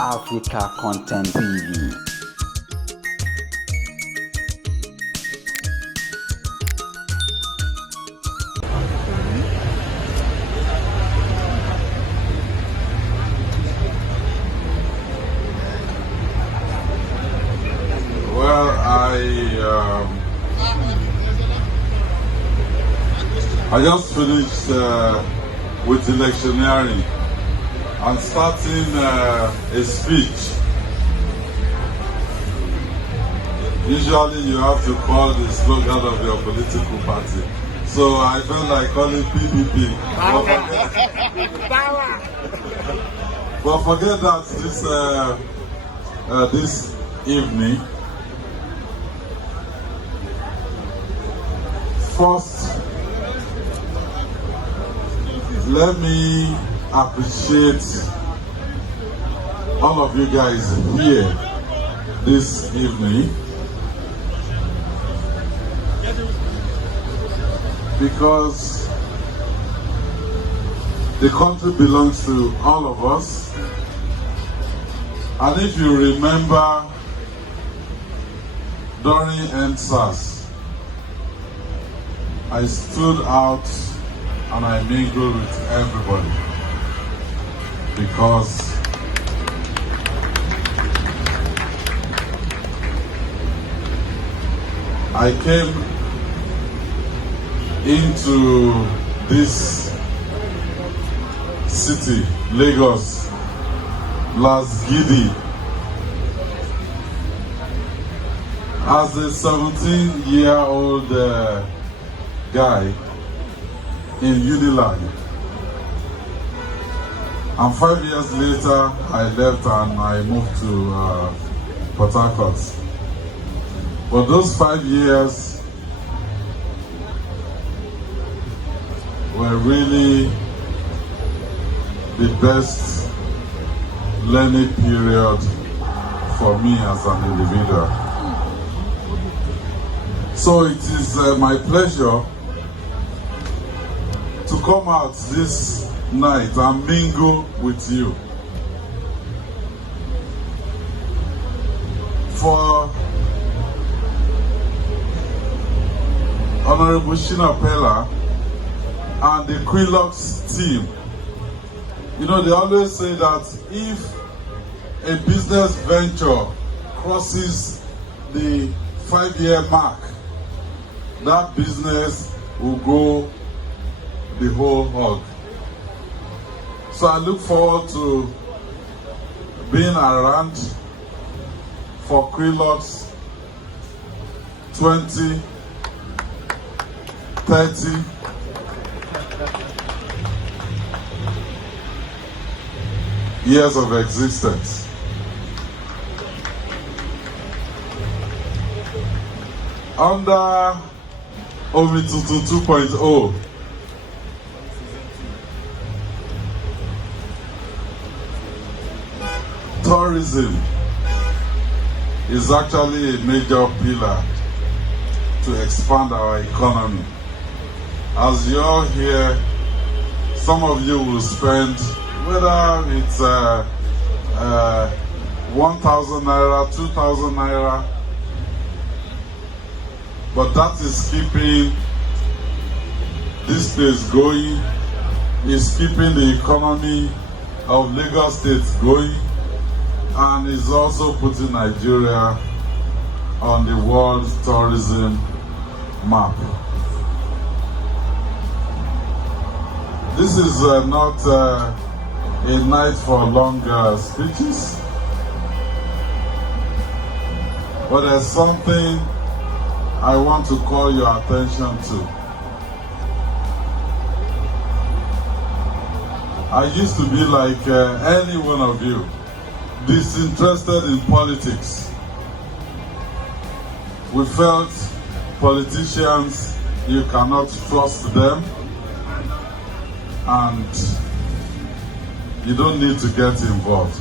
Africa Content TV. Well, I just finished with electioneering and starting a speech. Usually you have to call the slogan of your political party. So I felt like calling PPP. But forget that this evening. First, let me appreciate all of you guys here this evening, because the country belongs to all of us. And if you remember, during NSAS, I stood out and I mingled with everybody, because I came into this city, Lagos, last Gidi, as a 17-year-old guy in Unilag. And 5 years later, I left and I moved to Port Harcourt. But those 5 years were really the best learning period for me as an individual. So it is my pleasure to come out this night and mingle with you. For Honorable Shina Peller and the Quilox team, you know, they always say that if a business venture crosses the 5-year mark, that business will go the whole hog. So I look forward to being around for Quilox 20, 30, years of existence. Under Omitutu 2.0, tourism is actually a major pillar to expand our economy. As you all hear, some of you will spend, whether it's 1,000 naira, 2,000 naira, but that is keeping this place going, is keeping the economy of Lagos State going, and is also putting Nigeria on the world tourism map. This is not a night for long speeches, but there's something I want to call your attention to. I used to be like any one of you, disinterested in politics. We felt politicians, you cannot trust them, and you don't need to get involved.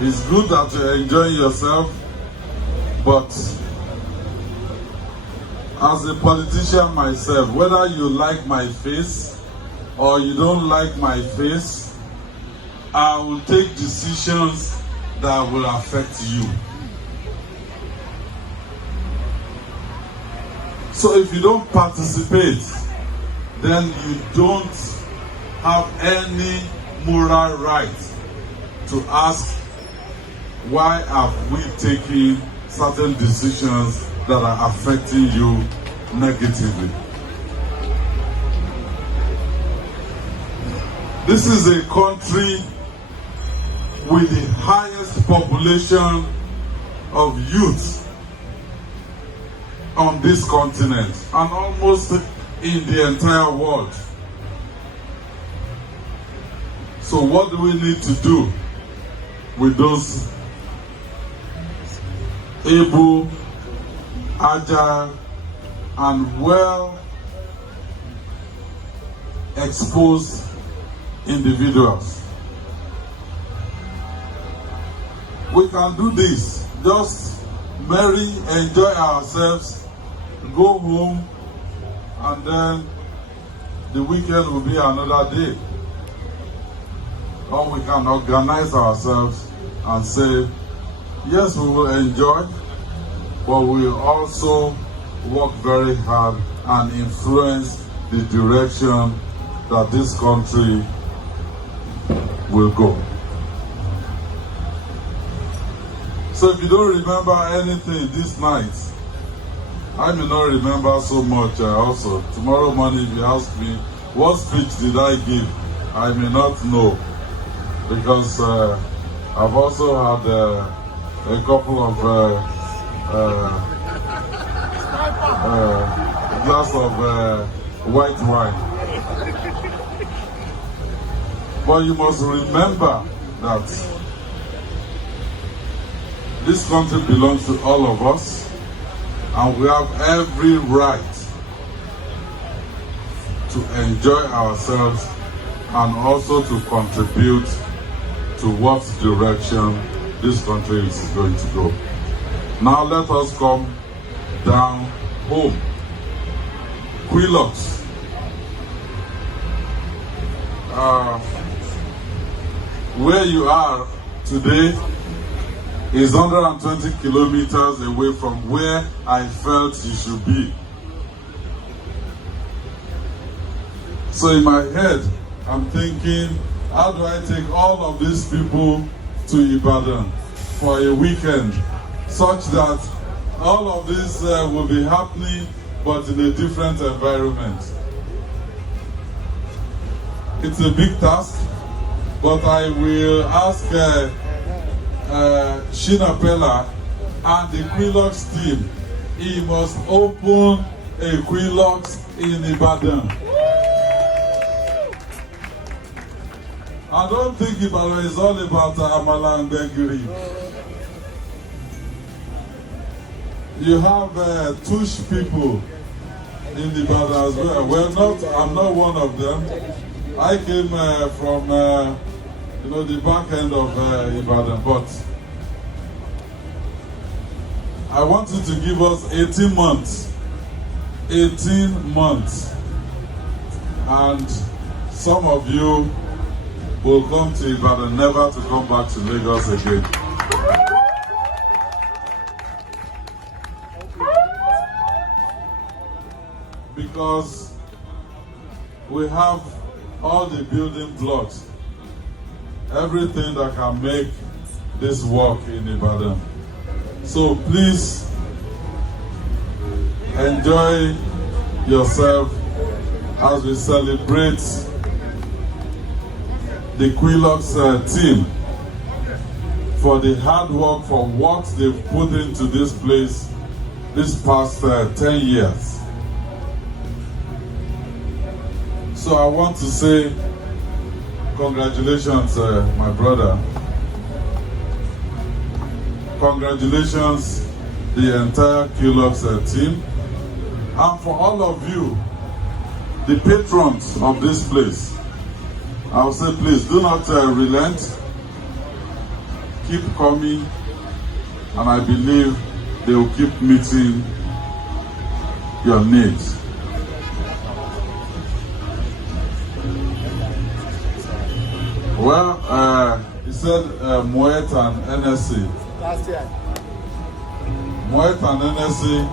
It's good that you're enjoying yourself, but as a politician myself, whether you like my face or you don't like my face, I will take decisions that will affect you. So if you don't participate, then you don't have any moral right to ask, why have we taken certain decisions that are affecting you negatively? This is a country with the highest population of youth on this continent and almost in the entire world. So what do we need to do with those able, agile, and well exposed individuals? We can do this. Just merry, enjoy ourselves, go home, and then the weekend will be another day. Or we can organize ourselves and say, yes, we will enjoy, but we will also work very hard and influence the direction that this country will go. So if you don't remember anything this night, I may not remember so much also. Tomorrow morning, if you ask me, what speech did I give? I may not know, because I've also had a couple of glass of white wine. But you must remember that this country belongs to all of us, and we have every right to enjoy ourselves and also to contribute to what direction this country is going to go. Now let us come down home. Quilox. Where you are today is 120 kilometers away from where I felt you should be. So in my head, I'm thinking, how do I take all of these people to Ibadan for a weekend, such that all of this will be happening, but in a different environment? It's a big task, but I will ask Shina Peller and the Quilox team. He must open a Quilox in Ibadan. I don't think Ibadan is all about Amala and Bengiri. You have Tush people in Ibadan as well. Well, I'm not one of them. I came from the back end of Ibadan, but I want you to give us 18 months. 18 months. And some of you will come to Ibadan, never to come back to Lagos again. Because we have all the building blocks, everything that can make this work in Ibadan. So please enjoy yourself as we celebrate the Quilox team for the hard work, for what they've put into this place this past 10 years. So I want to say congratulations, my brother. Congratulations, the entire Quilox team. And for all of you, the patrons of this place, I'll say please do not relent. Keep coming, and I believe they will keep meeting your needs. Well, he said Moet and NSC. Last year. Moet and NSC.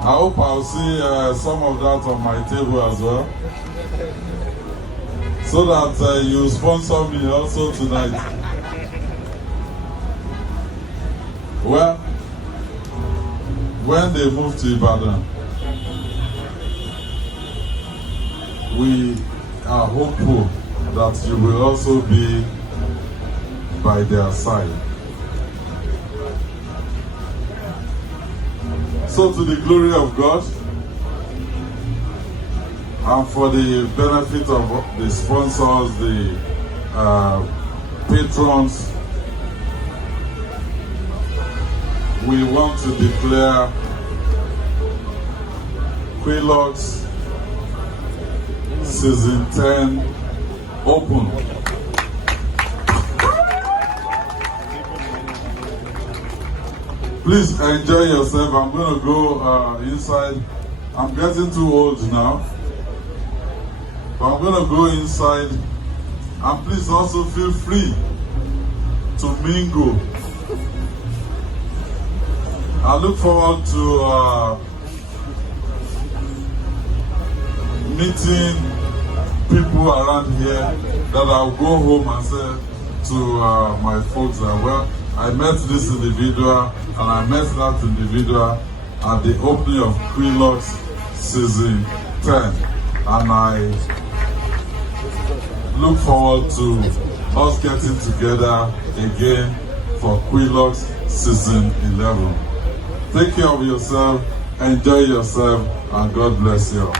I hope I'll see some of that on my table as well. So that you sponsor me also tonight. Well, when they move to Ibadan, we are hopeful that you will also be by their side. So to the glory of God, and for the benefit of the sponsors, the patrons, we want to declare Quilox Season 10 open. Please enjoy yourself. I'm going to go inside. I'm getting too old now. But I'm going to go inside. And please also feel free to mingle. I look forward to meeting people around here that I'll go home and say to my folks that, well, I met this individual and I met that individual at the opening of Quilox Season 10. And I look forward to us getting together again for Quilox Season 11. Take care of yourself, enjoy yourself, and God bless you all.